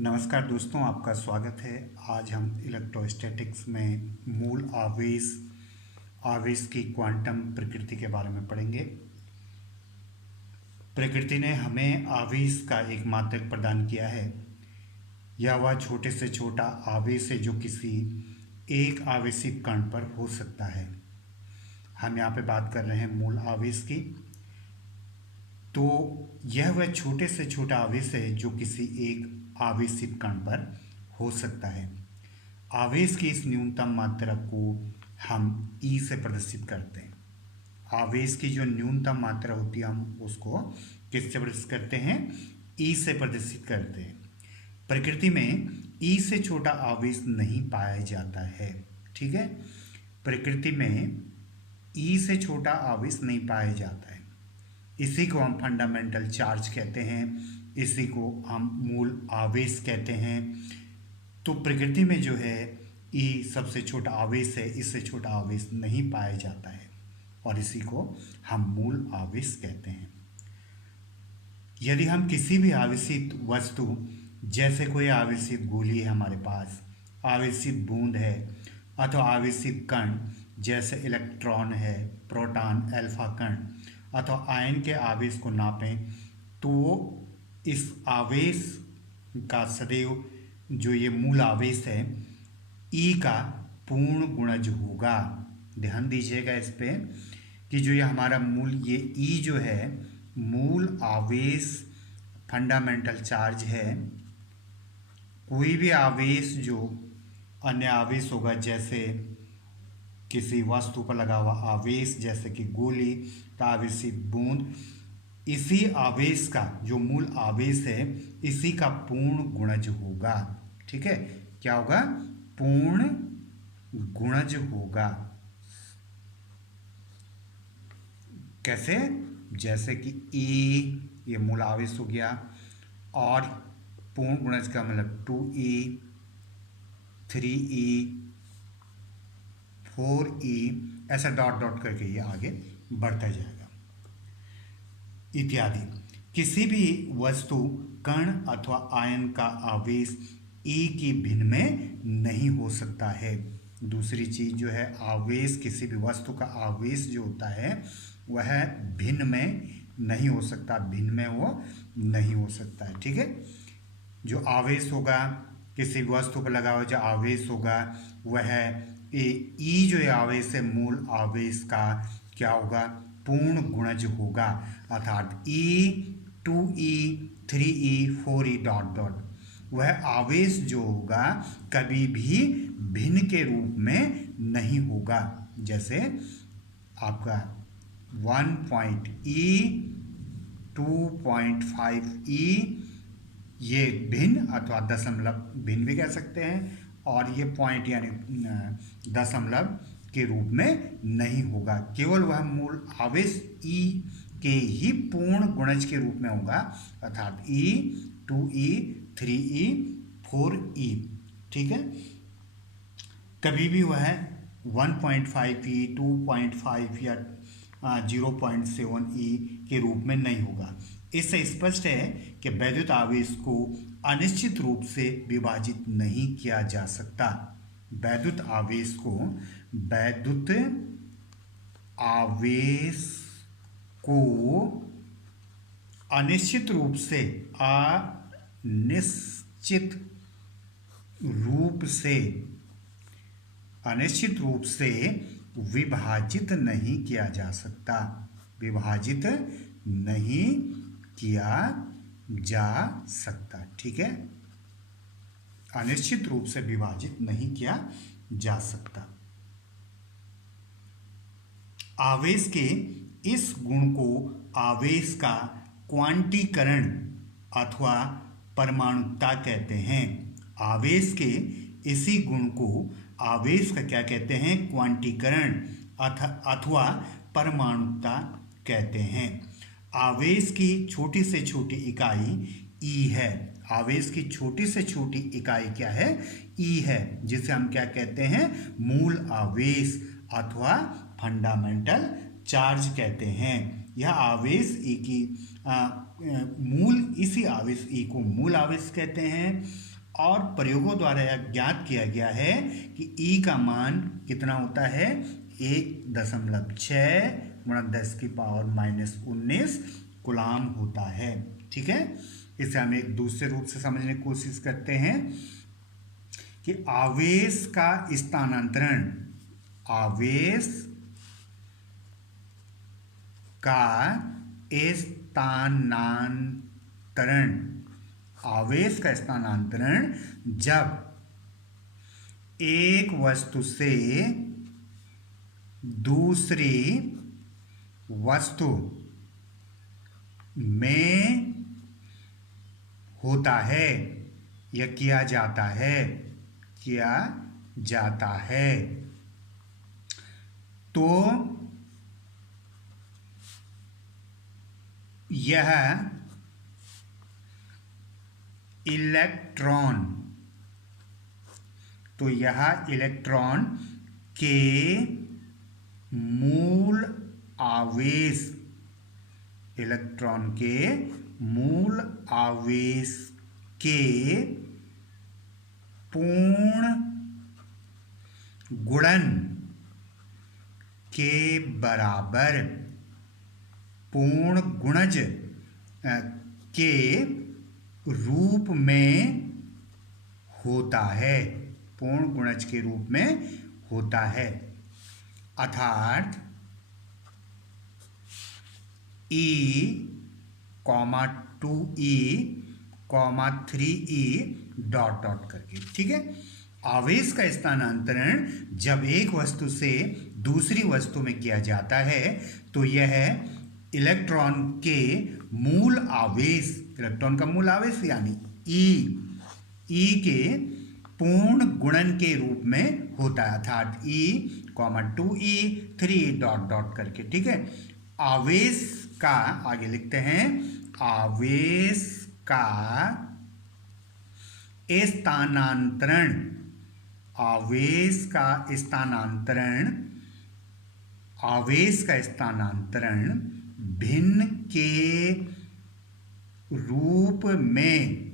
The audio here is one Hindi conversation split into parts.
नमस्कार दोस्तों, आपका स्वागत है। आज हम इलेक्ट्रोस्टैटिक्स में मूल आवेश की क्वांटम प्रकृति के बारे में पढ़ेंगे। प्रकृति ने हमें आवेश का एक मात्रक प्रदान किया है। यह वह छोटे से छोटा आवेश है जो किसी एक आवेशित कण पर हो सकता है। हम यहाँ पे बात कर रहे हैं मूल आवेश की। तो यह वह छोटे से छोटा आवेश है जो किसी एक आवेशित कण पर हो सकता है। आवेश की इस न्यूनतम मात्रा को हम ई से प्रदर्शित करते हैं। आवेश की जो न्यूनतम मात्रा होती है हम उसको किससे प्रदर्शित करते हैं? ई से प्रदर्शित करते हैं। प्रकृति में ई से छोटा आवेश नहीं पाया जाता है। ठीक है, प्रकृति में ई से छोटा आवेश नहीं पाया जाता है। इसी को हम फंडामेंटल चार्ज कहते हैं, इसी को हम मूल आवेश कहते हैं। तो प्रकृति में जो है ई सबसे छोटा आवेश है, इससे छोटा आवेश नहीं पाया जाता है और इसी को हम मूल आवेश कहते हैं। यदि हम किसी भी आवेशित वस्तु, जैसे कोई आवेशित गोली है हमारे पास, आवेशित बूंद है अथवा आवेशित कण जैसे इलेक्ट्रॉन है, प्रोटॉन, अल्फा कण अथवा आयन के आवेश को नापें तो इस आवेश का सदैव जो ये मूल आवेश है ई का पूर्ण गुणज होगा। ध्यान दीजिएगा इस पे कि जो ये हमारा मूल ये ई जो है मूल आवेश फंडामेंटल चार्ज है। कोई भी आवेश जो अन्य आवेश होगा, जैसे किसी वस्तु पर लगा हुआ आवेश जैसे कि गोली, आवेशित बूंद, इसी आवेश का जो मूल आवेश है इसी का पूर्ण गुणज होगा। ठीक है, क्या होगा? पूर्ण गुणज होगा। कैसे? जैसे कि E ये मूल आवेश हो गया और पूर्ण गुणज का मतलब 2E, 3E, 4E, ऐसा डॉट डॉट करके ये आगे बढ़ता जाएगा इत्यादि। किसी भी वस्तु, कण अथवा आयन का आवेश ई की भिन्न में नहीं हो सकता है। दूसरी चीज जो है आवेश, किसी भी वस्तु का आवेश जो होता है वह भिन्न में नहीं हो सकता, भिन्न में वो नहीं हो सकता है। ठीक है, जो आवेश होगा किसी भी वस्तु पर लगा हुआ जो आवेश होगा वह ई जो आवेश है मूल आवेश का क्या होगा? पूर्ण गुणज होगा। अर्थात E, 2E, 3E, 4E dot dot वह आवेश जो होगा कभी भी भिन्न के रूप में नहीं होगा। जैसे आपका 1.E, 2.5E ये भिन्न अथवा दशमलव भिन्न भी कह सकते हैं और ये पॉइंट यानी दशमलव के रूप में नहीं होगा। केवल वह मूल आवेश ई के ही पूर्ण गुणज के रूप में होगा। अर्थात E, 2E, 3E, 4E। ठीक है, कभी भी वह 1.5E, 2.5 या 0.7E के रूप में नहीं होगा। इससे स्पष्ट है कि वैद्युत आवेश को अनिश्चित रूप से विभाजित नहीं किया जा सकता। वैद्युत आवेश को अनिश्चित रूप से विभाजित नहीं किया जा सकता। विभाजित नहीं किया जा सकता। ठीक है, अनिश्चित रूप से विभाजित नहीं किया जा सकता। आवेश के इस गुण को आवेश का क्वांटीकरण अथवा परमाणुता कहते हैं। आवेश के इसी गुण को आवेश का क्या कहते हैं? क्वांटीकरण अथवा परमाणुता कहते हैं। आवेश की छोटी से छोटी इकाई ई है। आवेश की छोटी से छोटी इकाई क्या है? ई है, जिसे हम क्या कहते हैं? मूल आवेश अथवा फंडामेंटल चार्ज कहते हैं। यह आवेश ई की मूल, इसी आवेश ई को मूल आवेश कहते हैं और प्रयोगों द्वारा यह ज्ञात किया गया है कि ई का मान कितना होता है 1.6 × 10⁻⁻19 कूलाम होता है। ठीक है, इसे हम एक दूसरे रूप से समझने की कोशिश करते हैं कि आवेश का स्थानांतरण, आवेश का स्थानांतरण, आवेश का स्थानांतरण जब एक वस्तु से दूसरी वस्तु में होता है या किया जाता है तो यह इलेक्ट्रॉन के मूल आवेश, इलेक्ट्रॉन के मूल आवेश के पूर्ण गुणन के बराबर, पूर्ण गुणज के रूप में होता है, पूर्ण गुणज के रूप में होता है। अर्थात E, 2E, 3E करके। ठीक है, आवेश का स्थानांतरण जब एक वस्तु से दूसरी वस्तु में किया जाता है तो यह इलेक्ट्रॉन के मूल आवेश, इलेक्ट्रॉन का मूल आवेश यानी E के पूर्ण गुणन के रूप में होता है, अर्थात E, 2E, 3 करके। ठीक है, आवेश का आगे लिखते हैं, आवेश का स्थानांतरण, आवेश का स्थानांतरण, आवेश का स्थानांतरण भिन्न के रूप में,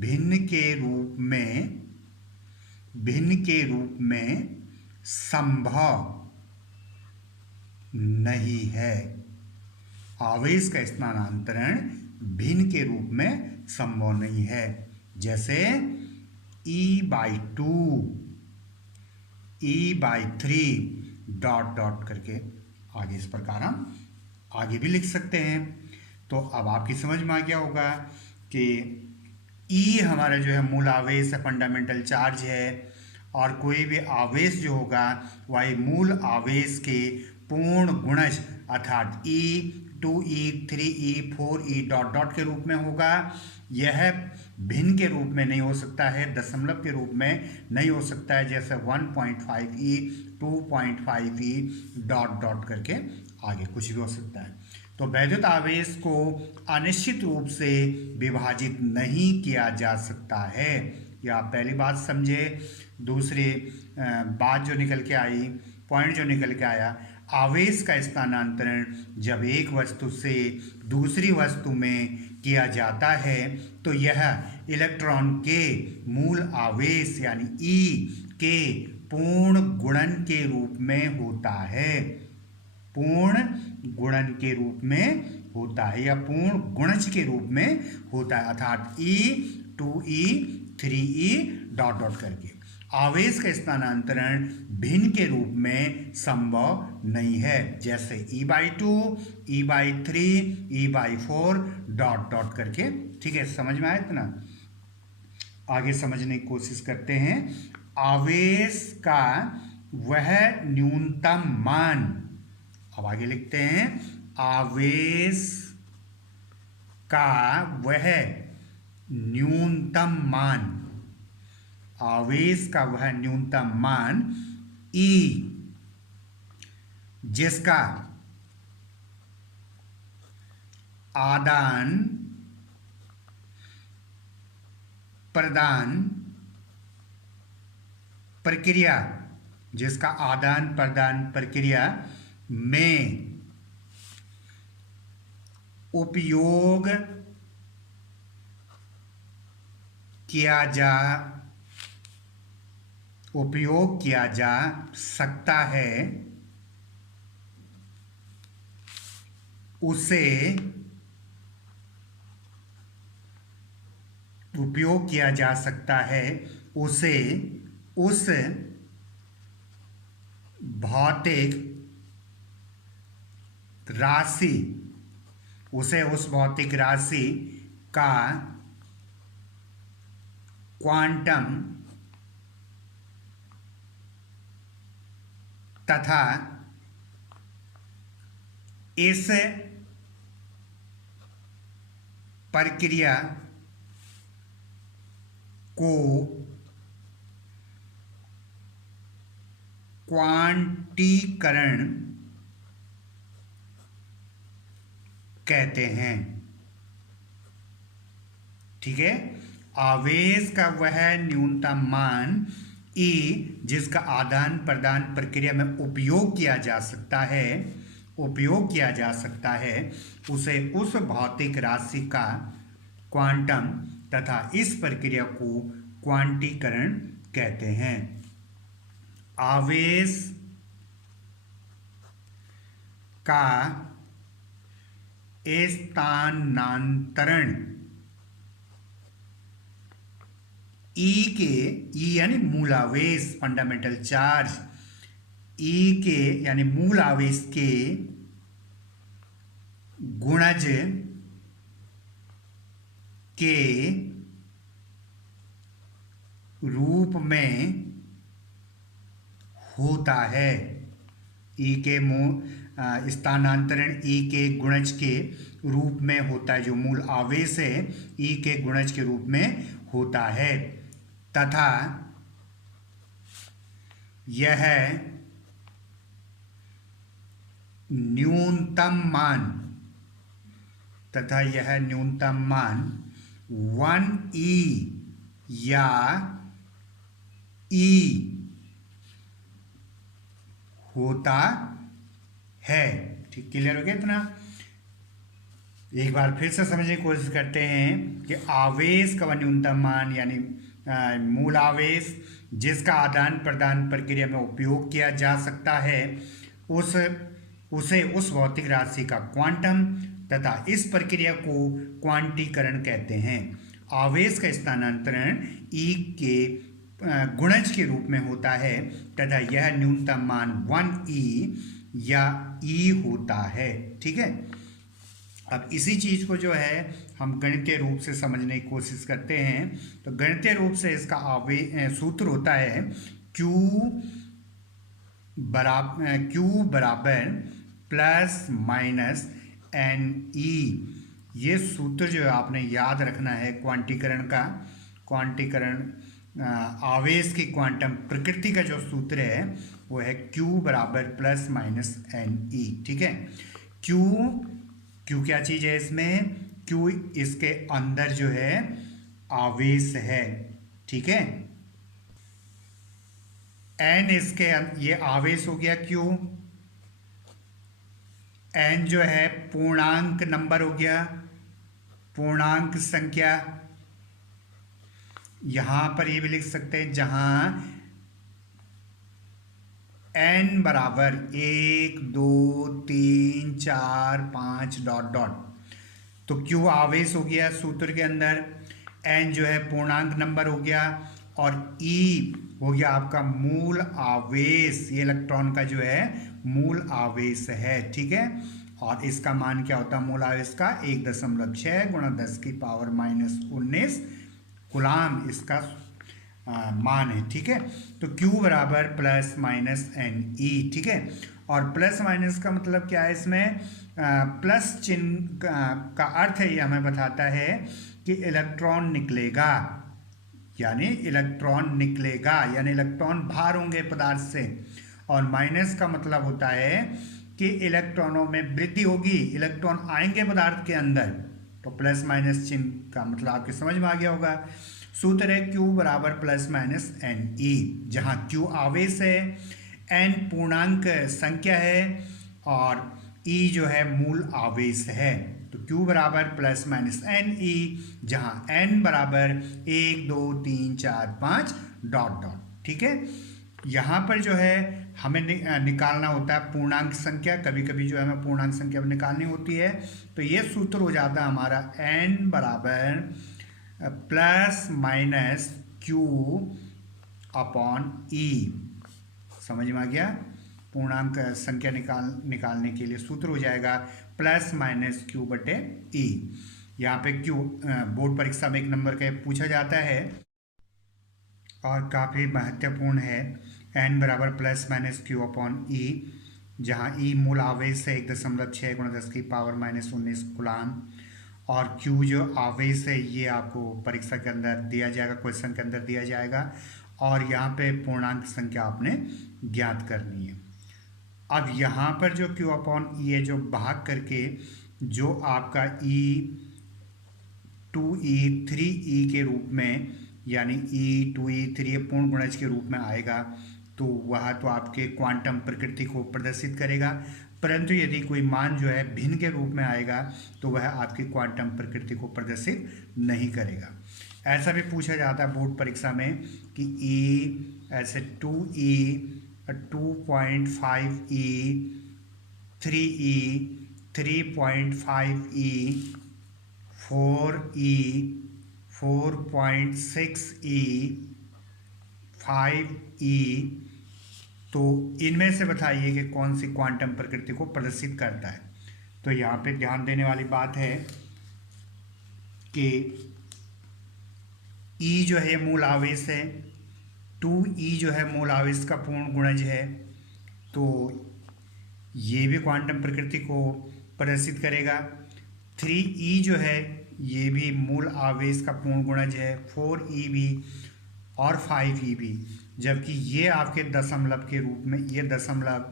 भिन्न के रूप में संभव नहीं है। आवेश का स्थानांतरण भिन्न के रूप में संभव नहीं है। जैसे E/2, E/3 करके आगे इस प्रकार हम आगे भी लिख सकते हैं। तो अब आपकी समझ में आ गया होगा कि E हमारा जो है मूल आवेश है, फंडामेंटल चार्ज है, और कोई भी आवेश जो होगा वह मूल आवेश के पूर्ण गुणज अर्थात E, 2E, 3E, 4E ... के रूप में होगा। यह भिन्न के रूप में नहीं हो सकता है, दशमलव के रूप में नहीं हो सकता है, जैसे 1.5E, 2.5E ... करके आगे कुछ भी हो सकता है। तो वैद्युत आवेश को अनिश्चित रूप से विभाजित नहीं किया जा सकता है। यह आप पहली बात समझे। दूसरी बात जो निकल के आई, पॉइंट जो निकल के आया, आवेश का स्थानांतरण जब एक वस्तु से दूसरी वस्तु में किया जाता है तो यह इलेक्ट्रॉन के मूल आवेश यानी E के पूर्ण गुणन के रूप में होता है, पूर्ण गुणन के रूप में होता है या पूर्ण गुणज के रूप में होता है, अर्थात E, 2E, 3E ... करके। आवेश का स्थानांतरण भिन्न के रूप में संभव नहीं है, जैसे E/2, E/3, E/4 ... करके। ठीक है, समझ में आया इतना? आगे समझने की कोशिश करते हैं। आवेश का वह न्यूनतम मान, अब आगे लिखते हैं, आवेश का वह न्यूनतम मान, आवेश का वह न्यूनतम मान E जिसका आदान प्रदान प्रक्रिया, जिसका आदान प्रदान प्रक्रिया में उपयोग उपयोग किया जा सकता है उसे उपयोग किया जा सकता है उसे उस भौतिक राशि का क्वांटम तथा इस प्रक्रिया को क्वांटीकरण कहते हैं। ठीक है, आवेश का वह न्यूनतम मान E जिसका आदान प्रदान प्रक्रिया में उपयोग किया जा सकता है उसे उस भौतिक राशि का क्वांटम तथा इस प्रक्रिया को क्वांटीकरण कहते हैं। आवेश का स्थानांतरण E यानी मूल आवेश, फंडामेंटल चार्ज, E के यानी मूल आवेश के गुणज के रूप में होता है। E के स्थानांतरण E के गुणज के रूप में होता है। जो मूल आवेश है E के गुणज के रूप में होता है तथा यह न्यूनतम मान 1E या E होता है। ठीक, क्लियर हो गया इतना? एक बार फिर से समझने की कोशिश करते हैं कि आवेश का न्यूनतम मान यानी मूल आवेश जिसका आदान प्रदान प्रक्रिया में उपयोग किया जा सकता है उसे उस भौतिक राशि का क्वांटम तथा इस प्रक्रिया को क्वांटीकरण कहते हैं। आवेश का स्थानांतरण E के गुणज के रूप में होता है तथा यह न्यूनतम मान 1E या E होता है। ठीक है, अब इसी चीज़ को जो है हम गणितीय रूप से समझने की कोशिश करते हैं। तो गणितीय रूप से इसका सूत्र होता है Q बराबर प्लस माइनस NE। ये सूत्र जो है आपने याद रखना है क्वांटीकरण का। आवेश की क्वांटम प्रकृति का जो सूत्र है वो है Q बराबर प्लस माइनस NE। ठीक है, Q क्या चीज़ है इसमें? Q इसके अंदर जो है आवेश है। ठीक है, N ये आवेश हो गया Q। N जो है पूर्णांक नंबर हो गया, पूर्णांक संख्या। यहां पर ये भी लिख सकते हैं जहां N बराबर 1 2 3 4 5 डॉट डॉट। तो Q आवेश हो गया सूत्र के अंदर, N जो है पूर्णांक नंबर हो गया और E हो गया आपका मूल आवेश। ये इलेक्ट्रॉन का जो है मूल आवेश है। ठीक है, और इसका मान क्या होता है मूल आवेश का? 1.6 गुणा 10 की पावर -19 कूलाम इसका मान है। ठीक है, तो Q बराबर प्लस माइनस NE। ठीक है, और प्लस माइनस का मतलब क्या है? इसमें प्लस चिन्ह का अर्थ है, ये हमें बताता है कि इलेक्ट्रॉन निकलेगा, यानी इलेक्ट्रॉन बाहर होंगे पदार्थ से। और माइनस का मतलब होता है कि इलेक्ट्रॉनों में वृद्धि होगी, इलेक्ट्रॉन आएंगे पदार्थ के अंदर। तो प्लस माइनस चिन्ह का मतलब आपके समझ में आ गया होगा। सूत्र है Q बराबर प्लस माइनस NE, जहां Q आवेश है, N पूर्णांक संख्या है और E जो है मूल आवेश है। तो Q बराबर प्लस माइनस एन ई, जहां n बराबर 1 2 3 4 5 डॉट डॉट। ठीक है, यहाँ पर जो है हमें निकालना होता है पूर्णांक संख्या। कभी कभी जो है हमें पूर्णांक संख्या निकालनी होती है, तो ये सूत्र हो जाता है हमारा n बराबर प्लस माइनस Q अपॉन ई। समझ में आ गया? पूर्णांक संख्या निकालने के लिए सूत्र हो जाएगा प्लस माइनस Q बटे ई। यहाँ पे Q बोर्ड परीक्षा में 1 नंबर का पूछा जाता है और काफ़ी महत्वपूर्ण है। n बराबर प्लस माइनस Q अपॉन ई, जहाँ ई मूल आवेश है 1.6 × 10⁻⁻19 कूलाम, और Q जो आवेश है ये आपको परीक्षा के अंदर दिया जाएगा, क्वेश्चन के अंदर दिया जाएगा, और यहाँ पे पूर्णांक संख्या आपने ज्ञात करनी है। अब यहाँ पर जो Q अपॉन ई है, जो भाग करके जो आपका E 2E 3E के रूप में, यानी E 2E 3 पूर्ण गुणज के रूप में आएगा, तो वह तो आपके क्वांटम प्रकृति को प्रदर्शित करेगा। परंतु यदि कोई मान जो है भिन्न के रूप में आएगा तो वह आपकी क्वांटम प्रकृति को प्रदर्शित नहीं करेगा। ऐसा भी पूछा जाता है बोर्ड परीक्षा में कि E ऐसे 2E 2.5E 3E 3.5E 4E 4.6E 5E, तो इनमें से बताइए कि कौन सी क्वांटम प्रकृति को प्रदर्शित करता है। तो यहाँ पे ध्यान देने वाली बात है कि E जो है मूल आवेश है, 2E जो है मूल आवेश का पूर्ण गुणज है, तो ये भी क्वांटम प्रकृति को प्रदर्शित करेगा। 3E जो है ये भी मूल आवेश का पूर्ण गुणज है, 4E भी और 5E भी, जबकि ये आपके दशमलव के रूप में, ये दशमलव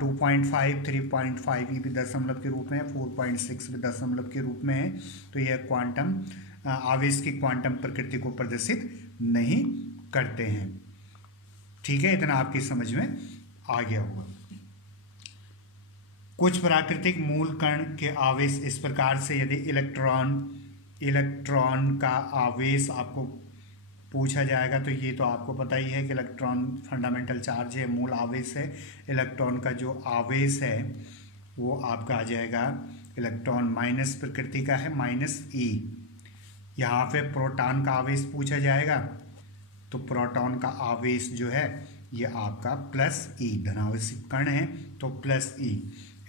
2.5 3.5 भी दशमलव के रूप में है, 4.6 भी दशमलव के रूप में है, तो यह क्वांटम आवेश की क्वांटम प्रकृति को प्रदर्शित नहीं करते हैं। ठीक है, इतना आपकी समझ में आ गया होगा। कुछ प्राकृतिक मूल कण के आवेश इस प्रकार से, यदि इलेक्ट्रॉन का आवेश आपको पूछा जाएगा तो ये तो आपको पता ही है कि इलेक्ट्रॉन फंडामेंटल चार्ज है, मूल आवेश है। इलेक्ट्रॉन का जो आवेश है वो आपका आ जाएगा, इलेक्ट्रॉन माइनस प्रकृति का है, -e। यहाँ पे प्रोटॉन का आवेश पूछा जाएगा तो प्रोटॉन का आवेश जो है ये आपका +e, धनावेशिक कण है तो +e।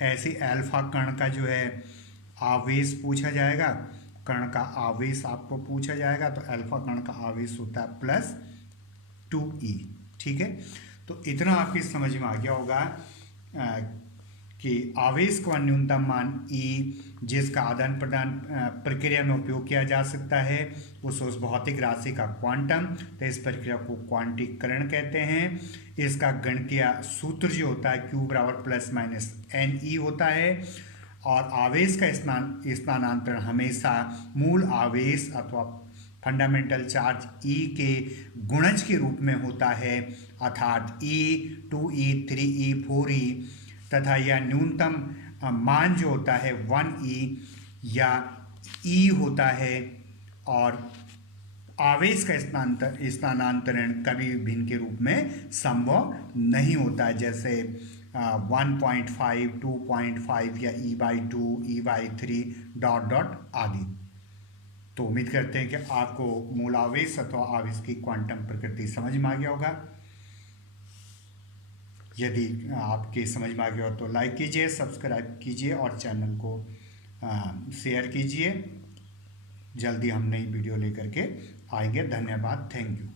ऐसे अल्फा कण का जो है आवेश पूछा जाएगा, कण का आवेश आपको पूछा जाएगा, तो अल्फा कण का आवेश होता है +2e। ठीक है, तो इतना आपकी समझ में आ गया होगा कि आवेश का न्यूनतम मान E, जिसका आदान प्रदान प्रक्रिया में उपयोग किया जा सकता है, उस भौतिक राशि का क्वांटम, तो इस प्रक्रिया को क्वांटीकरण कहते हैं। इसका गणितीय सूत्र जो होता है Q बराबर ±NE होता है, और आवेश का स्थानांतरण हमेशा मूल आवेश अथवा फंडामेंटल चार्ज E के गुणज के रूप में होता है, अर्थात E 2E 3E 4E, तथा यह न्यूनतम मान जो होता है 1E या E होता है, और आवेश का स्थानांतरण कभी भी भिन्न के रूप में संभव नहीं होता है, जैसे 1.5 2.5 या E/2 E/3 डॉट डॉट आदि। तो उम्मीद करते हैं कि आपको मूल आवेश अथवा आवेश की क्वांटम प्रकृति समझ में आ गया होगा। यदि आपके समझ में आ गया हो तो लाइक कीजिए, सब्सक्राइब कीजिए और चैनल को शेयर कीजिए। जल्दी हम नई वीडियो लेकर के आएंगे। धन्यवाद, थैंक यू।